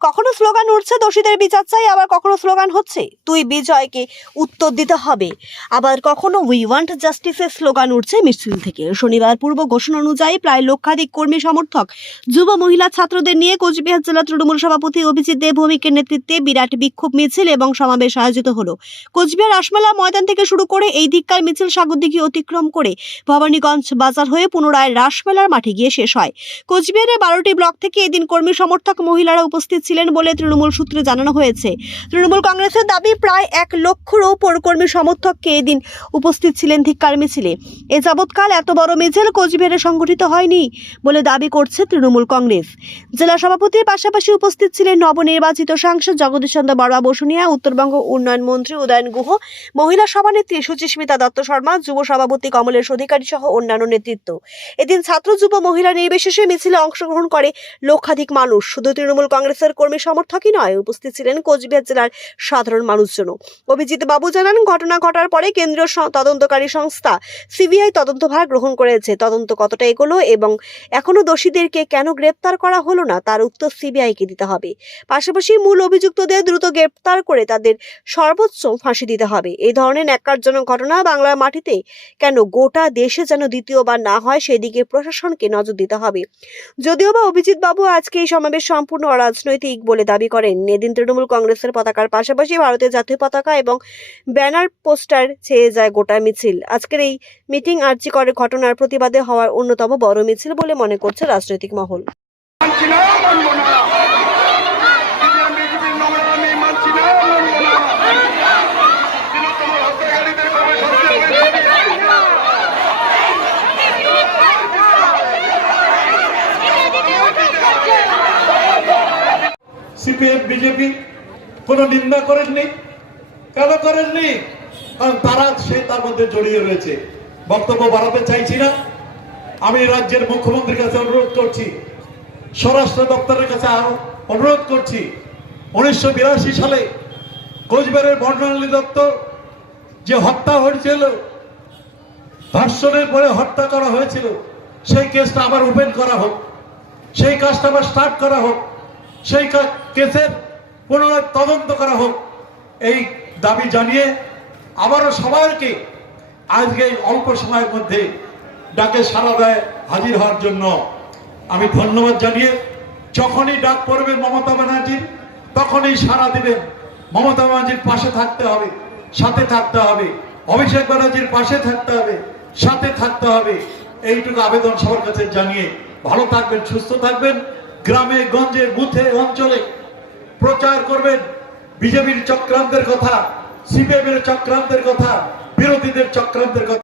কখনো স্লোগান উঠছে, দোষীদের বিচার চাই, আবার কখনো স্লোগান হচ্ছে। তুই বিজয়কে উত্তর দিতে হবে। আবার কখনো উই ওয়ান্ট জাস্টিসের স্লোগান উঠছে মিছিল থেকে। শনিবার পূর্ব ঘোষণা অনুযায়ী প্রায় লক্ষাধিক কর্মী সমর্থক, যুব মহিলা ছাত্রদের নিয়ে কোচবিহার জেলা তৃণমূল সভাপতি অভিজিৎ দেব ভৌমিকের নেতৃত্বে বিরাট বিক্ষোভ মিছিল এবং সমাবেশ আয়োজিত হলো। কোচবিহার রাসমেলা ময়দান থেকে শুরু করে এই দিককার মিছিল সাগরদিঘি অতিক্রম করে ভবানীগঞ্জ বাজার হয়ে পুনরায় রাসমেলার মাঠে গিয়ে শেষ হয়। কোচবিহারের বারোটি ব্লক থেকে এদিন কর্মী সমর্থক মহিলারা উপস্থিত ছিলেন বলে তৃণমূল সূত্রে জানানো হয়েছে। তৃণমূল কংগ্রেসের দাবি, প্রায় এক লক্ষর ওপর কর্মী সমর্থককে এদিন উপস্থিত ছিলেন ধিক্কার মিছিলে। এ যাবৎকাল এত বড় মিছিল কোচবিহারে সংগঠিত হয়নি বলে দাবি করছে তৃণমূল কংগ্রেস। জেলা সভাপতির পাশাপাশি উপস্থিত ছিলেন নবনির্বাচিত সাংসদ জগদীশ চন্দ্র বড়ুয়া বসুনিয়া, উত্তরবঙ্গ উন্নয়ন মন্ত্রী উদয়ন গুহ, মহিলা সভানেত্রী সুচিস্মিতা দত্ত শর্মা, যুব সভাপতি কমলেশ অধিকারী সহ অন্যান্য নেতৃত্ব। এদিন ছাত্র, যুব, মহিলা নির্বিশেষে মিছিলে অংশগ্রহণ করে লক্ষাধিক মানুষ। শুধু তৃণমূল কংগ্রেসের কর্মী সমর্থকই নয়। উপস্থিত ছিলেন কোচবিহার জেলার সাধারণ মানুষজন অভিজিৎ বাবু জানান, ঘটনা ঘটার পরে কেন্দ্রীয় তদন্তকারী সংস্থা সিবিআই তদন্তভার গ্রহণ করেছে। তদন্ত কতটা এগোলো এবং এখনও দোষীদেরকে কেন গ্রেপ্তার করা হলো না, তার উত্তর সিবিআইকে দিতে হবে। পাশাপাশি মূল অভিযুক্তদের দ্রুত গ্রেপ্তার করে তাদের সর্বোচ্চ ফাঁসি দিতে হবে। এই ধরনের ন্যাক্কারজনক ঘটনা বাংলার মাটিতে কেন গোটা দেশে যেন দ্বিতীয়বার না হয়, সেদিকে প্রশাসনকে নজর দিতে হবে। যদিও বা অভিজিৎ বাবু আজকে এই সমাবেশ সম্পূর্ণ অরাজনৈতিক বলে দাবি করেন। এদিন তৃণমূল কংগ্রেসের পতাকার পাশাপাশি ভারতের জাতীয় পতাকা এবং ব্যানার পোস্টার ছেয়ে যায় গোটা মিছিল। আজকের এই মিটিং আর্জি করে ঘটনার প্রতিবাদে হওয়ার অন্যতম বড় মিছিল বলে মনে করছে রাজনৈতিক মহল মানছি না মানবো না সিপিএম বিজেপির নোংরামি মানছি না মানবো না তৃণমূল হত্যাকারীদের কবে শাস্তি হবে সিপিএম, বিজেপি কোনো নিন্দা করেননি? কেন করেননি? কারণ তারা সে তার মধ্যে জড়িয়ে রয়েছে। বক্তব্য বাড়াতে চাইছি না। আমি রাজ্যের মুখ্যমন্ত্রীর কাছে অনুরোধ করছি। স্বরাষ্ট্র দপ্তরের কাছে অনুরোধ করছি। উনিশশো বিরাশি সালে কোচবিহারের বর্ণালী দত্ত যে হত্যা হয়েছিল, ধর্ষণের পরে হত্যা করা হয়েছিল, সেই কেসটা আবার ওপেন করা হোক। সেই কাজটা আবার স্টার্ট করা হোক। সেই কেসের পুনরায় তদন্ত করা হোক। এই দাবি জানিয়ে আবারও সবাইকে আজকে অল্প সময়ের মধ্যে ডাকে সাড়া দেয় হাজির হওয়ার জন্য। আমি ধন্যবাদ জানিয়ে যখনই ডাক পড়বে মমতা ব্যানার্জির তখনই সাড়া দিবেন মমতা ব্যানার্জির পাশে থাকতে হবে, সাথে থাকতে হবে। অভিষেক ব্যানার্জির পাশে থাকতে হবে, সাথে থাকতে হবে। এইটুকু আবেদন সবার কাছে জানিয়ে ভালো থাকবেন, সুস্থ থাকবেন। গ্রামে গঞ্জে বুথে, অঞ্চলে প্রচার করবেন বিজেপির চক্রান্তের কথা, সিপিএমের চক্রান্তের কথা, বিরোধীদের চক্রান্তের কথা।